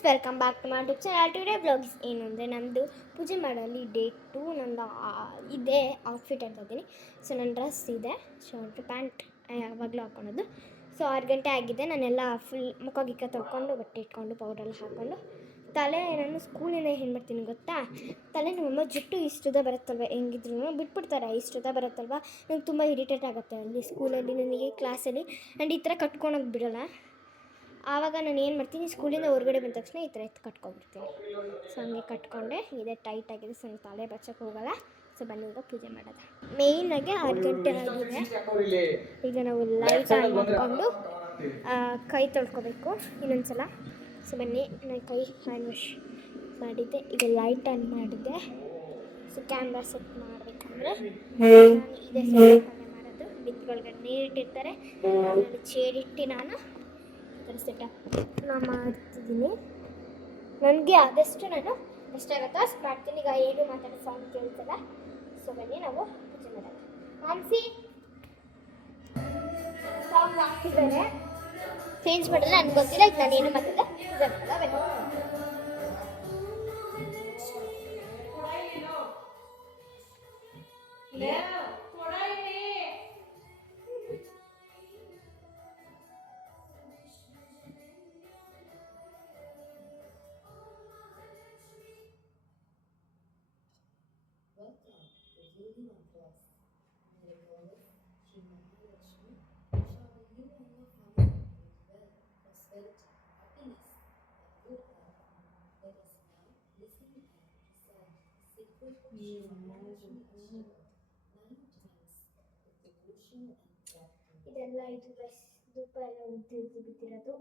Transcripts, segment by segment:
Friends, welcome back to my YouTube channel. Today blogs ಏನು ಅಂದರೆ ನಮ್ಮದು ಪೂಜೆ ಮಾಡಲಿ ಡೇ 2 ನಂದು ಇದೆ ಔಟ್ಫಿಟ್ ಅಂತ ಇದ್ದೀನಿ. ಸೊ ನನ್ನ ಡ್ರೆಸ್ ಇದೆ, ಶರ್ಟ್ ಪ್ಯಾಂಟ್ ಯಾವಾಗಲೂ ಹಾಕ್ಕೊಳೋದು. ಸೊ 6 ಗಂಟೆ ಆಗಿದೆ. ನಾನೆಲ್ಲ ಫುಲ್ ಮುಖ ಗಿಕ್ಕ ತೊಳ್ಕೊಂಡು ಬಟ್ಟೆ ಇಟ್ಕೊಂಡು ಪೌಡ್ರೆಲ್ಲ ಹಾಕ್ಕೊಂಡು ತಲೆ ನಾನು ಸ್ಕೂಲಿಂದ ಏನು ಮಾಡ್ತೀನಿ ಗೊತ್ತಾ, ತಲೆ ನಮ್ಮಮ್ಮ ಜುಟ್ಟು ಇಷ್ಟುದ ಬರುತ್ತಲ್ವ, ಹೆಂಗಿದ್ರು ಬಿಟ್ಬಿಡ್ತಾರೆ, ಇಷ್ಟುದ ಬರುತ್ತಲ್ವ. ನಂಗೆ ತುಂಬ ಇರಿಟೇಟ್ ಆಗುತ್ತೆ ಅಲ್ಲಿ ಸ್ಕೂಲಲ್ಲಿ, ನನಗೆ ಕ್ಲಾಸಲ್ಲಿ ಆ್ಯಂಡ್ ಈ ಥರ ಕಟ್ಕೊಳಕ್ಕೆ ಬಿಡೋಲ್ಲ. ಆವಾಗ ನಾನು ಏನು ಮಾಡ್ತೀನಿ, ಸ್ಕೂಲಿಂದ ಹೊರಗಡೆ ಬಂದ ತಕ್ಷಣ ಈ ಥರ ಎತ್ತು ಕಟ್ಕೊಂಡ್ಬಿಡ್ತೀನಿ. ಸೊ ಹಂಗೆ ಕಟ್ಕೊಂಡೆ, ಇದೇ ಟೈಟ್ ಆಗಿದೆ. ಸೊ ನಾನು ತಲೆ ಬಚ್ಚಕ್ಕೆ ಹೋಗಲ್ಲ. ಸೊ ಬನ್ನಿ ಈಗ ಪೂಜೆ ಮಾಡೋದು. ಮೇಯ್ನಾಗಿ 6 ಗಂಟೆ ಆಗಿದೆ. ಈಗ ನಾವು ಲೈಟ್ ಆನ್ ಮಾಡಿಕೊಂಡು ಕೈ ತೊಳ್ಕೊಬೇಕು ಇನ್ನೊಂದ್ಸಲ. ಸೊ ಬನ್ನಿ, ನಾನು ಕೈ ಹ್ಯಾಂಡ್ ವಾಶ್ ಮಾಡಿದ್ದೆ, ಈಗ ಲೈಟ್ ಆನ್ ಮಾಡಿದ್ದೆ. ಸೊ ಕ್ಯಾಮ್ರಾ ಸೆಟ್ ಮಾಡಬೇಕಂದ್ರೆ ನಾನು ಇದೇ ಸೆಟ್ ಮಾಡೋದು. ಬಿತ್ತೊಳಗಡೆ ನೀರಿಟ್ಟಿರ್ತಾರೆ, ಅಲ್ಲಿ ಚೇರಿಟ್ಟು ನಾನು ಸೆಟ್ ಮಾಡ್ತಿದ್ದೀನಿ. ನನಗೆ ಆದಷ್ಟು ನಾನು ಎಷ್ಟಾಗುತ್ತೋ ಅಷ್ಟು ಮಾಡ್ತೀನಿ. ಈಗ ಏನು ಮಾತಾಡೋ ಸೌಂಡ್ ಕೇಳ್ತಲ್ಲ. ಸೊ ಬನ್ನಿ ನಾವು ಪೂಜೆ ಮಾಡೋಣ. ಮಾಂಸಿ ಸಾಂಗ್ ಹಾಕಿದ್ದಾರೆ, ಚೇಂಜ್ ಮಾಡಿದ್ರೆ ನನಗೆ ಗೊತ್ತಿಲ್ಲ. ಈಗ ನಾನು ಏನು ಮಾತಾಡಿದೆ ಪೂಜೆ ಮಾಡೋಣ. ಇದೆಲ್ಲ ಇದು ಧೂಪ ಎಲ್ಲ ಉದ್ದಿ ಬಿದ್ದಿರೋದು.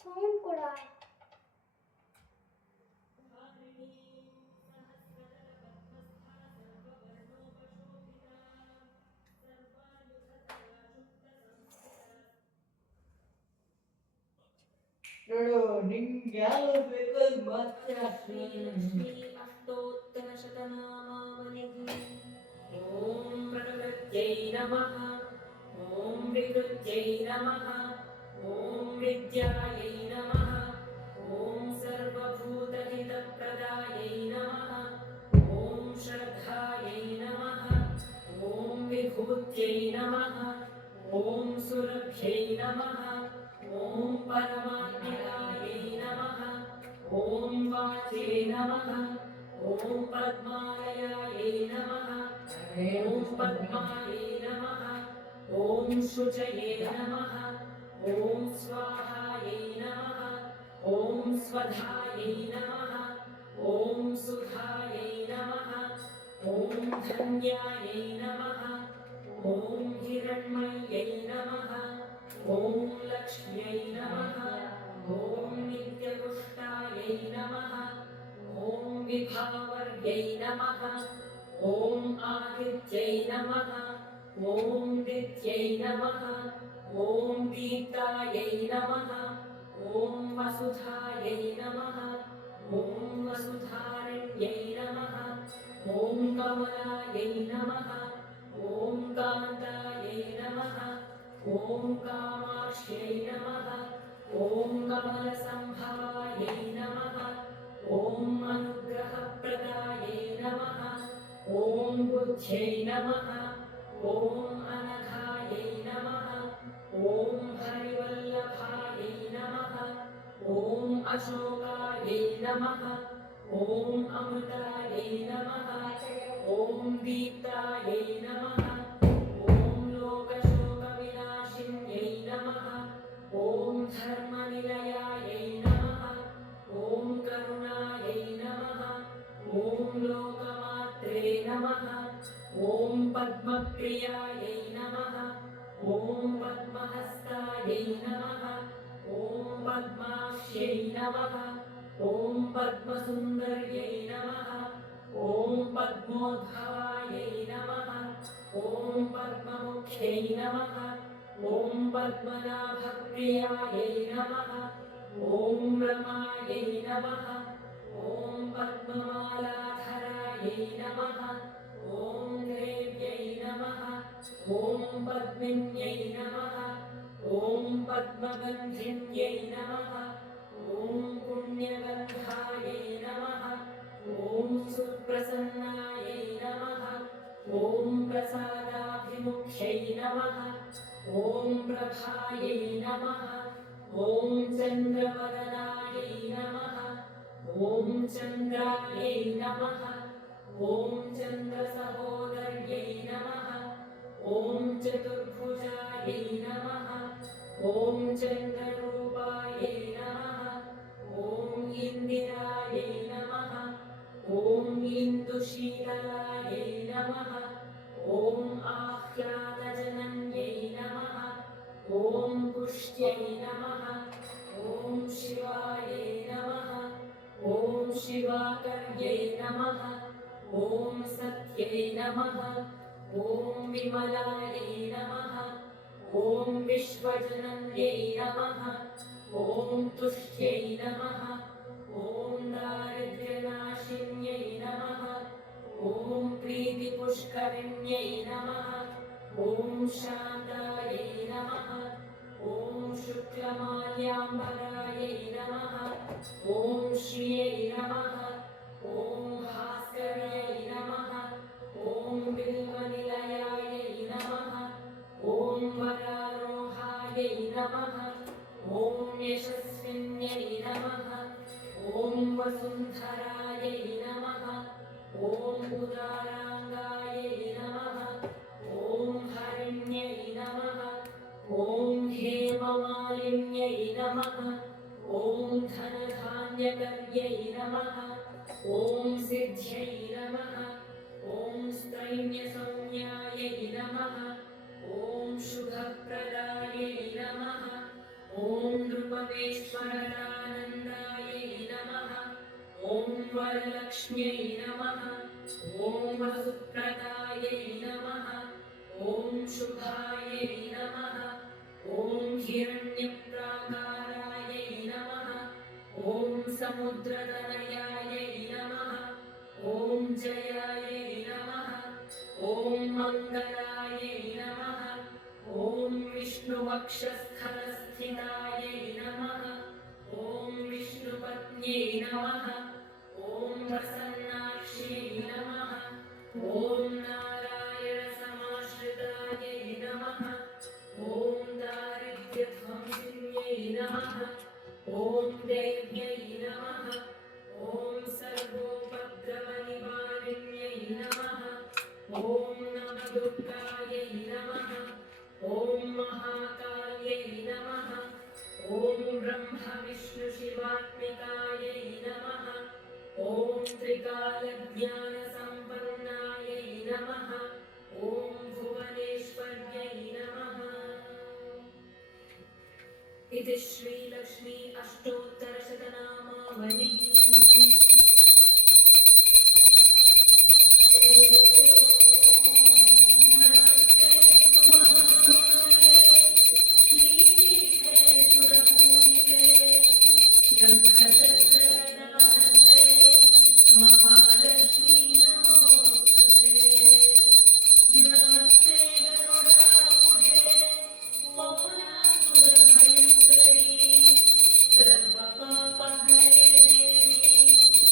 ಸೌಂಡ್ ಕೂಡ ನೋಡು, ನಿಂಗೆ ಯಾವ್ದು ಬೇಕು ಅದು ಮಾತ್ರ. ಲಕ್ಷ್ಮೀ ಅಷ್ಟೋತ್ತರ ಶತನಾಮಾವಲಿಃ. ಓಂ ಪ್ರಕೃತ್ಯೈ ನಮಃ, ಓಂ ವಿಕೃತ್ಯೈ ನಮಃ, ಓಂ ವಿದ್ಯಾಯೈ ನಮಃ, ಓಂ ಸರ್ವಭೂತಹಿತಪ್ರದಾಯೈ ನಮಃ, ಓಂ ಶ್ರದ್ಧಾಯೈ ನಮಃ, ಓಂ ವಿಭೂತ್ಯೈ ನಮಃ, ಓಂ ಸುರಭ್ಯೈ ನಮಃ, ಓಂ ಪರಮಾತ್ಮನಾಯೈ ನಮಃ, ಓಂ ವಾಚೇ ನಮಃ, ಓಂ ಪದ್ಮಾಲಯಾಯೈ ನಮಃ, ಓಂ ಪದ್ಮಾಯೈ ನಮಃ, ಓಂ ಶುಚಯೇ ನಮಃ, ಓಂ ಸ್ವಾಹಾಯೈ ನಮಃ, ಓಂ ಸ್ವಧಾಯೈ ನಮಃ, ಓಂ ಸುಧಾಯೈ ನಮಃ, ಓಂ ಧನ್ಯಾಯೈ ನಮಃ, ಓಂ ಹಿರಣ್ಮಯ್ಯೈ ನಮಃ, ಓಂ ಲಕ್ಷ್ಮ್ಯೈ ನಮಃ, ಓಂ ನಿತ್ಯಪುಷ್ಟಾಯೈ ನಮಃ, ಓಂ ವಿಭಾವರ್ಯೈ ನಮಃ, ಓಂ ಆದಿತ್ಯೈ ನಮಃ, ಓಂ ದಿತ್ಯೈ ನಮಃ, ಓಂ ದೀಪ್ತಾಯೈ ನಮಃ, ಓಂ ವಸುಧಾಯೈ ನಮಃ, ಓಂ ವಸುಧಾರಣ್ಯೈ ನಮಃ, ಓಂ ಕಮಲಾಯೈ ನಮಃ, ಓಂ ಕಾಂತಾಯೈ ನಮಃ, ಓಂ ಕಾಮಾಕ್ಷ್ಯೈ ನಮಃ, ಓಂ ಕಮಲಸಂಭವಾಯೈ ನಮಃ, ಓಂ ಅನುಗ್ರಹಪ್ರದಾಯೈ ನಮಃ, ಓಂ ಬುದ್ಧ್ಯೈ ನಮಃ, ಓಂ ಅನಘಾಯೈ ನಮಃ, ಓಂ ಹರಿವಲ್ಲಭಾಯೈ ನಮಃ, ಓಂ ಅಶೋಕಾಯೈ ನಮಃ, ಓಂ ಅಮೃತಾಯೈ ನಮಃ, ಓಂ ದೀಪ್ತಾಯೈ ನಮಃ, ಓಂ ಲೋಕಶೋಕವಿನಾಶಿನ್ಯೈ ನಮಃ, ಓಂ ಧರ್ಮನಿಲಯಾಯೈ ನಮಃ, ಓಂ ಕರುಣಾಯೈ ನಮಃ, ಓಂ ಲೋಕಮಾತ್ರೇ ನಮಃ, ಓಂ ಪದ್ಮಪ್ರಿಯಾಯೈ ನಮಃ, ಓಂ ಪದ್ಮಹಸ್ತಾಯೈ ನಮಃ, ಓಂ ಪದ್ಮಾಕ್ಷ್ಯೈ ನಮಃ, ಓಂ ಪದ್ಮಸುಂದರ್ಯೈ ನಮಃ, ಓಂ ಪದ್ಮೋದ್ಭವಾಯೈ ನಮಃ, ಓಂ ಪದ್ಮಮುಖ್ಯೈ ನಮಃ, ಓಂ ಪದ್ಮನಾಭಪ್ರಿಯಾಯೈ ನಮಃ, ಓಂ ರಮಾಯೈ ನಮಃ, नमः ॐ देव्यै नमः ॐ पद्मिन्यै नमः ॐ पद्मगन्धिन्यै नमः ॐ पुण्यगन्धायै नमः ॐ सुप्रसन्नायै नमः ॐ प्रसादाभिमुख्यै नमः ॐ प्रभायै नमः ॐ चन्द्रवदनायै नमः ॐ चन्द्रायै नमः ॐ चन्द्रसहोदर्यै नमः ॐ चतुर्भुजायै नमः ॐ चन्द्ररूपायै नमः ॐ इन्दिरायै नमः ॐ इन्दुशीतलायै नमः ॐ आह्लादजनन्यै नमः ॐ पुष्ट्यै नमः ॐ शिवायै नमः ॐ शिवाकर्यै नमः ॐ सत्यै नमः ॐ विमलायै नमः ॐ विश्वजनन्यै नमः ॐ तुष्ट्यै नमः ॐ दारिद्र्यनाशिन्यै नमः ॐ प्रीतिपुष्करिण्यै नमः ॐ शान्तायै नमः ॐ शुक्लमाल्याम्बरायै नमः ॐ श्रियै नमः ॐ भास्कर्यै नमः ॐ बिल्वनिलयायै नमः ॐ वरारोहायै नमः ॐ यशस्विन्यै नमः ॐ वसुन्धरायै नमः ॐ उदाराङ्गायै नमः ॐ हरिण्यै नमः ॐ हेममालिन्यै नमः ॐ धनधान्यकर्यै नमः ॐ सिद्ध्यै नमः ॐ स्त्रैण्यसंज्ञायै नमः ॐ शुभप्रदायै नमः ॐ नृपमेश्वरानन्दायै नमः ॐ वरलक्ष्म्यै नमः ॐ वसुप्रदायै नमः ॐ शुभायै नमः ॐ हिरण्यप्राकारायै नमः ॐ समुद्रतनयायै नमः ॐ जयायै नमः ॐ मङ्गलायै नमः ॐ विष्णुवक्षस्थलस्थितायै नमः ॐ विष्णुपत्न्यै नमः ॐ प्रसन्नाक्ष्यै नमः ॐ नारायणसमाश्रितायै नमः ॐ दारिद्र्यध्वंसिन्यै नमः ॐ देव्यै नमः ॐ सर्वोपद्रवनिवारिण्यै नमः ॐ नवदुर्गायै नमः ॐ महाकाल्यै नमः ॐ ब्रह्मविष्णुशिवात्मिकायै नमः ॐ त्रिकालज्ञानसम्पन्नायै नमः ॐ भुवनेश्वर्यै नमः इति श्रीलक्ष्मी अष्टोत्तरशतनामावलिः नमस्ते महामाये श्रीपीठे सुरपूजिते शङ्खचक्रगदाहस्ते महालक्ष्मी नमोस्तुते नमस्ते गरुडारूढे ओलासुरभयङ्करी सर्वपापहरे देवी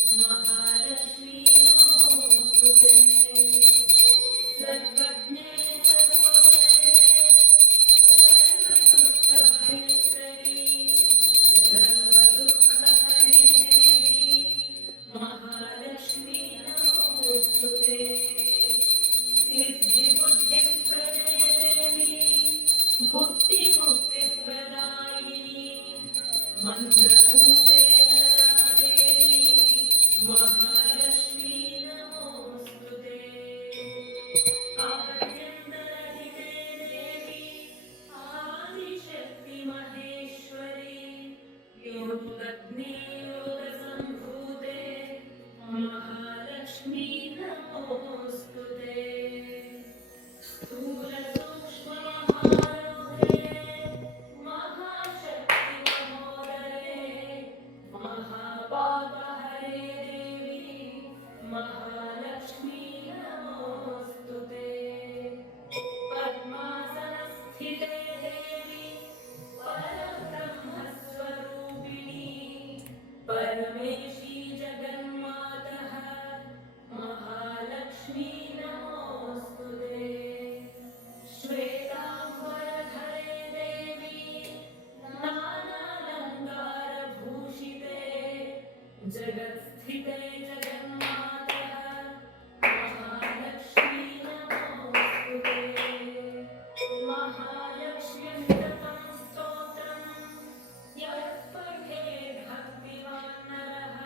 महेशी जगन्मातः महालक्ष्मी नमोऽस्तुते श्वेताम्बरधरे देवी नानालङ्कारभूषिते जगत्स्थिते जगन्मातः महालक्ष्मी नमोऽस्तुते महालक्ष्म्यष्टकं स्तोत्रं यः पठेत् भक्तिमान् नरः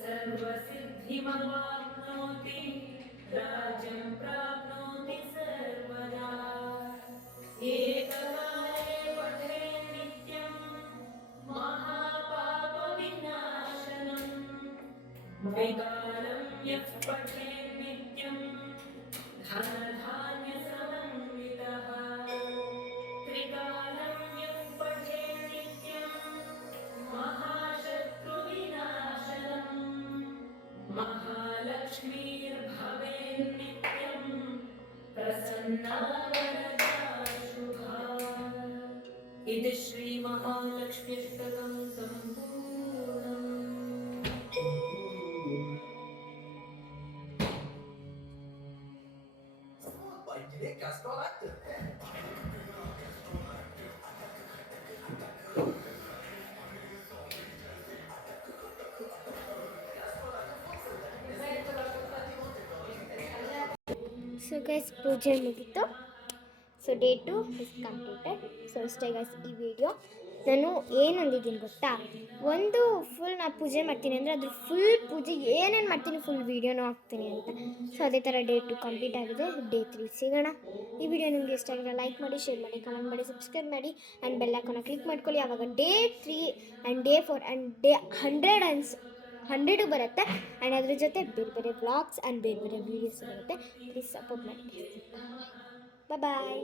सर्वसिद्धिमवाप्नोति राज्यं प्राप्नोति सर्वदा एककाले पठेत् नित्यं महापापविनाशनम् द्विकालं यः पठेत् नित्यं धनधान्यसमन्वितः त्रिकालं यः पठेत् नित्यं महाशत्रुविनाशनम् महालक्ष्मीर्भवेत् नित्यं प्रसन्ना वरदा शुभा इति श्रीमहालक्ष्म्यष्टकं सम्पूर्णम् Vai direito, Castorata. So guys ಪೂಜೆ ಮುಗೀತು. So day 2 is completed. So ಇಷ್ಟೇ ಗೈಸ್ ಈ ವಿಡಿಯೋ. ನಾನು ಏನಂದಿದ್ದೀನಿ ಗೊತ್ತಾ, ಒಂದು ಫುಲ್ ನಾನು ಪೂಜೆ ಮಾಡ್ತೀನಿ ಅಂದರೆ ಅದ್ರ ಫುಲ್ ಪೂಜೆ ಏನೇನು ಮಾಡ್ತೀನಿ ಫುಲ್ ವೀಡಿಯೋನೂ ಹಾಕ್ತೀನಿ ಅಂತ. ಸೊ ಅದೇ ಥರ ಡೇ 2 ಕಂಪ್ಲೀಟ್ ಆಗಿದೆ. ಡೇ 3 ಸಿಗೋಣ. ಈ ವಿಡಿಯೋ ನಿಮಗೆ ಇಷ್ಟ ಆಗಿದ್ರೆ ಲೈಕ್ ಮಾಡಿ, ಶೇರ್ ಮಾಡಿ, ಕಮೆಂಟ್ ಮಾಡಿ, ಸಬ್ಸ್ಕ್ರೈಬ್ ಮಾಡಿ ಆ್ಯಂಡ್ ಬೆಲ್ ಐಕಾನ್ನ ಕ್ಲಿಕ್ ಮಾಡ್ಕೊಳ್ಳಿ. ಆವಾಗ ಡೇ 3 ಆ್ಯಂಡ್ ಡೇ 4 ಆ್ಯಂಡ್ ಡೇ 100 ಬರುತ್ತೆ. ಆ್ಯಂಡ್ ಅದ್ರ ಜೊತೆ ಬೇರೆ ಬೇರೆ ವ್ಲಾಗ್ಸ್ ಆ್ಯಂಡ್ ಬೇರೆ ಬೇರೆ ವೀಡಿಯೋಸ್ ಬರುತ್ತೆ. ಪ್ಲೀಸ್ ಸಪೋರ್ಟ್ ಮಾಡಿ. ಬಾಯ್.